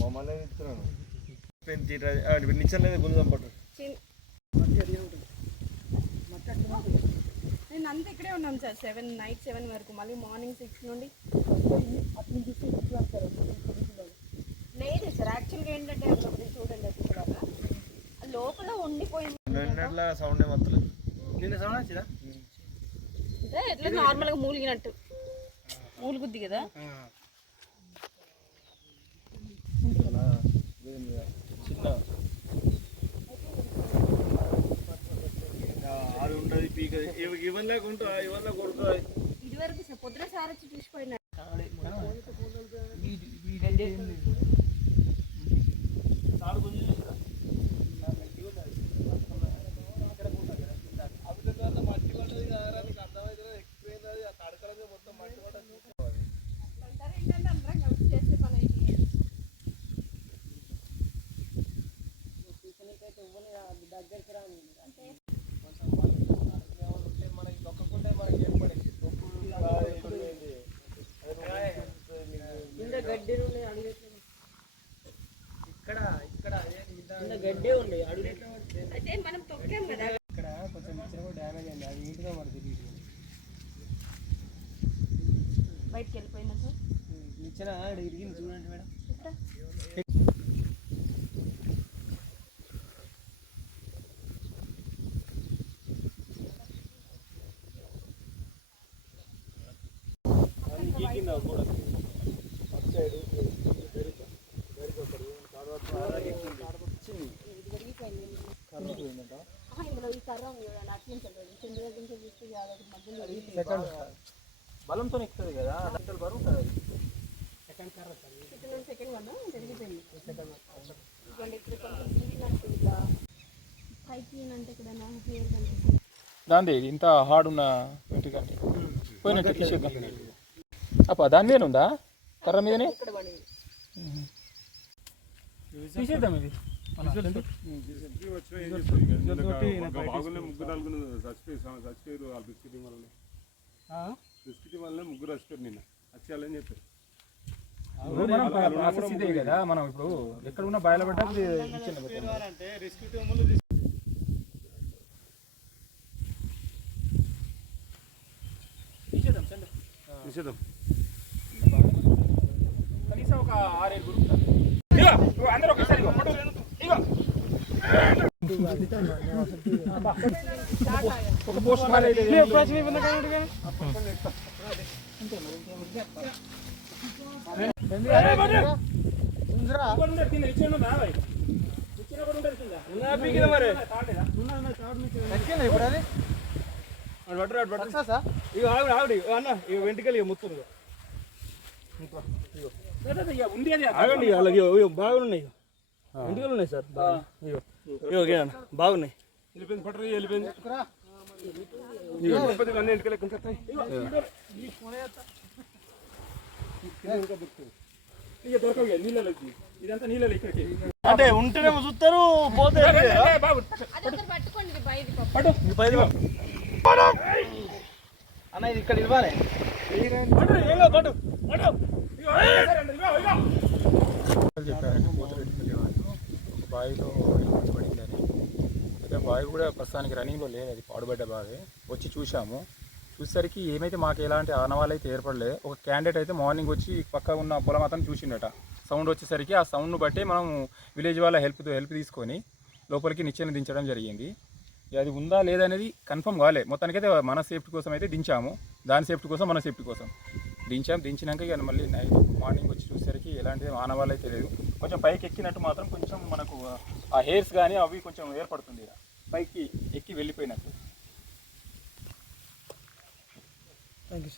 మమ్మల్ని ఇస్తున్నాను నేను అంతా ఇక్కడే ఉన్నాను సార్. సెవెన్ నైట్ సెవెన్ వరకు. మళ్ళీ మార్నింగ్ సిక్స్ నుండి లేదు సార్. యాక్చువల్గా ఏంటంటే చూడండి లోపల ఉండిపోయింది. సౌండ్ ఏమత్తలేదు నిన్న సౌండ్ వచ్చిందా? అంటే ఎట్లా నార్మల్గా మూలిగినట్టు. మూలుగుద్ది కదా? ఆరు ఉంటుంది పీక ఇవన్ లేక ఉంటా ఇవన్ లేక కొడుతుంది ఇది వరకు పొద్దున సార్ వచ్చి చూసిపోయినా తాడు గుంజి అంటారు ఏంటంటే అందరం కలిసి చేసే పని అయితే ఇక్కడ ఇక్కడ గడ్డే ఉంది అడుగు. అయితే మనం తొక్కాం కదా. ఇక్కడ కొంచెం కూడా డ్యామేజ్ అయింది అది మరి తెలియదు. బయటికి వెళ్ళిపోయినా సార్? ఇచ్చిన ఇరిగింది చూడండి మేడం. ఇక్కడ ఆహా, ఇందులో ఈ కర్ర ఉంది కదా అటు నుంచి వెళ్ళదు కింద దగ్గర నుంచి చూస్తే కాదు అది మధ్యలో సెకండ్ బలంతో ఎక్కుతుంది కదా డాక్టర్ బరువు ఉంటుంది అది సెకండ్ కర్ర సార్ సెకండ్ సెకండ్ వన్ జరిగిపోయింది ఇదిగోండి ఇక్కడ కొంచెం తీసినట్టు ఇట్లా పైకి అంటే ఇక్కడ నా హెయిర్ కనిపిస్తుంది దాందే ఇంత హార్డ్ ఉన్న వెంట్రుకంటే పోయినట్టు తీసేద్దాం అప్ప దాని మీద ఉందా? కర్ర మీదనే? తీసేద్దాం ఇది. బాగుండే ముగ్గురు నలుగురు చచ్చిపోయి చచ్చిపోయారు వాళ్ళు బిస్కెట్ వల్లనే బిస్కెట్ వల్లనే ముగ్గురు చచ్చిపోయారు నిన్న. వచ్చేయాలని చెప్పారు. ఇప్పుడు మనం ప్రాసెస్ ఇదే కదా మనం ఇప్పుడు ఎక్కడ ఉన్న బయలుపడ్డా ఇచ్చిన అంటే రిస్క్ ముందు తీసు- తీసేద్దాం చంద్ర నిషేధం కనీసం ఒక ఆరేడు గురుకుతారు ఇగో ఇగో అందరూ ఒకసారి ఇగో పట్టు. ఇగో ఒక పోస్ట్ మారేది ఇప్పుడు అది పట్టు రాడు పట్టు సక్సెసా ఇక ఆవిడ ఆవిడ అన్న ఇక వెంటకలు ఇక ముత్తులు ఉంది అది ఆగండి అలాగే బాగున్నాయి. వెంటకలు ఉన్నాయి సార్. ఇగో ఇగో అన్న బాగున్నాయి. వెళ్ళిపోయింది పట్టరు వెళ్ళిపోయింది. అన్ని ఎక్కువ అంటే ఉంటేనేమో చూస్తారు పోతే ఏ, బాబు. అది ఒకటి పట్టుకోండి ఇది బయట పట్టు. ఈ పైది పట్టు. అన్న ఇది ఇక్కడ ఇవ్వాలి. పట్టు, ఏం కాదు, పట్టు. పట్టు ఇగో, ఏ, సరే, ఇగో, ఇగో. చెప్పారండి పోతురెడ్డిపల్లి వాళ్ళు ఒక బావిలో ఎలుగుబంటి పడిందని. అయితే బావి కూడా ప్రస్తుతానికి రన్నింగ్లో లేదు అది పాడుబడ్డ బావి. వచ్చి చూసాము చూసేసరికి ఏమైతే మాకు ఎలాంటి ఆనవాళ్ళు అయితే ఏర్పడలేదు ఒక క్యాండిడేట్ అయితే మార్నింగ్ వచ్చి పక్క ఉన్న పొలం అతను చూసిండట. సౌండ్ వచ్చేసరికి ఆ సౌండ్ను బట్టి మనం విలేజ్ వాళ్ళ హెల్ప్తో హెల్ప్ తీసుకొని లోపలికి నిచ్చెన దించడం జరిగింది. అది ఉందా లేదనేది కన్ఫర్మ్ కాలే. మొత్తానికైతే మన సేఫ్టీ కోసం అయితే దించాము. దాని సేఫ్టీ కోసం మన సేఫ్టీ కోసం. దించాం. దించినాక ఇక మళ్ళీ నైట్ మార్నింగ్ వచ్చి చూసేసరికి ఎలాంటి ఆనవాళ్ళు అయితే లేదు. కొంచెం పైకి ఎక్కినట్టు మాత్రం కొంచెం మనకు ఆ హెయిర్స్ కానీ అవి కొంచెం ఏర్పడుతుంది పైకి ఎక్కి వెళ్ళిపోయినట్టు. Thank you